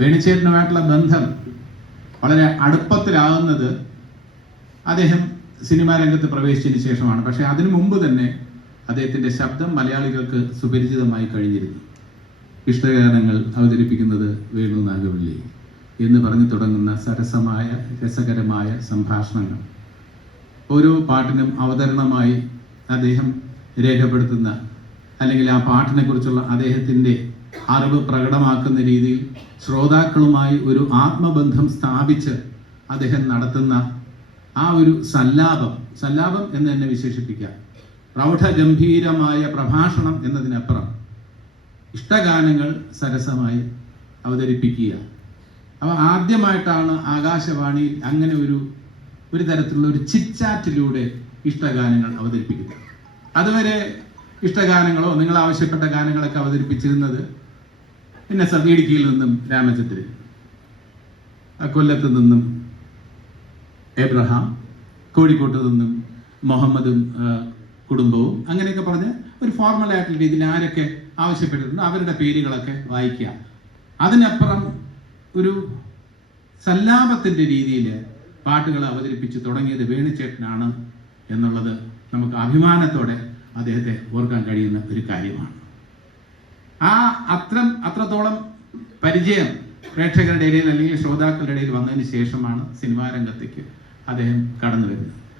വേണിച്ചേട്ടനുമായിട്ടുള്ള ബന്ധം വളരെ അടുപ്പത്തിലാകുന്നത് അദ്ദേഹം സിനിമാ രംഗത്ത് പ്രവേശിച്ചതിന് ശേഷമാണ്. പക്ഷെ അതിനു മുമ്പ് തന്നെ അദ്ദേഹത്തിൻ്റെ ശബ്ദം മലയാളികൾക്ക് സുപരിചിതമായി കഴിഞ്ഞിരുന്നു. ഇഷ്ടഗാനങ്ങൾ അവതരിപ്പിക്കുന്നത് വേണു നാഗവള്ളി എന്ന് പറഞ്ഞു തുടങ്ങുന്ന സരസമായ രസകരമായ സംഭാഷണങ്ങൾ, ഓരോ പാട്ടിനും അവതരണമായി അദ്ദേഹം രേഖപ്പെടുത്തുന്ന അല്ലെങ്കിൽ ആ പാട്ടിനെ കുറിച്ചുള്ള അദ്ദേഹത്തിൻ്റെ അറിവ് പ്രകടമാക്കുന്ന രീതിയിൽ ശ്രോതാക്കളുമായി ഒരു ആത്മബന്ധം സ്ഥാപിച്ച് അദ്ദേഹം നടത്തുന്ന ആ ഒരു സല്ലാപം എന്ന് തന്നെ വിശേഷിപ്പിക്കാം. പ്രൗഢഗംഭീരമായ പ്രഭാഷണം എന്നതിനപ്പുറം ഇഷ്ടഗാനങ്ങൾ സരസമായി അവതരിപ്പിക്കുക. അപ്പോൾ ആദ്യമായിട്ടാണ് ആകാശവാണിയിൽ അങ്ങനെ ഒരു തരത്തിലുള്ള ഒരു ചിറ്റ്ചാറ്റിലൂടെ ഇഷ്ടഗാനങ്ങൾ അവതരിപ്പിക്കുന്നത്. അതുവരെ ഇഷ്ടഗാനങ്ങളോ നിങ്ങൾ ആവശ്യപ്പെട്ട ഗാനങ്ങളൊക്കെ അവതരിപ്പിച്ചിരുന്നത് പിന്നെ ഇടുക്കിയിൽ നിന്നും രാമചന്ദ്രൻ, കൊല്ലത്ത് നിന്നും എബ്രഹാം, കോഴിക്കോട്ട് നിന്നും മുഹമ്മദും കുടുംബവും, അങ്ങനെയൊക്കെ പറഞ്ഞ് ഒരു ഫോർമൽ ആയിട്ടുള്ള രീതിയിൽ ആരൊക്കെ ആവശ്യപ്പെട്ടിട്ടുണ്ട് അവരുടെ പേരുകളൊക്കെ വായിക്കുക. അതിനപ്പുറം ഒരു സല്ലാപത്തിൻ്റെ രീതിയിൽ പാട്ടുകൾ അവതരിപ്പിച്ച് തുടങ്ങിയത് വേണുചേട്ടനാണ് എന്നുള്ളത് നമുക്ക് അഭിമാനത്തോടെ അദ്ദേഹത്തെ ഓർക്കാൻ കഴിയുന്ന ഒരു കാര്യമാണ്. അത്രത്തോളം പരിചയം പ്രേക്ഷകരുടെ ഇടയിൽ അല്ലെങ്കിൽ ശ്രോതാക്കളുടെ ഇടയിൽ വന്നതിന് ശേഷമാണ് സിനിമാ രംഗത്തേക്ക് അദ്ദേഹം കടന്നു വരുന്നത്.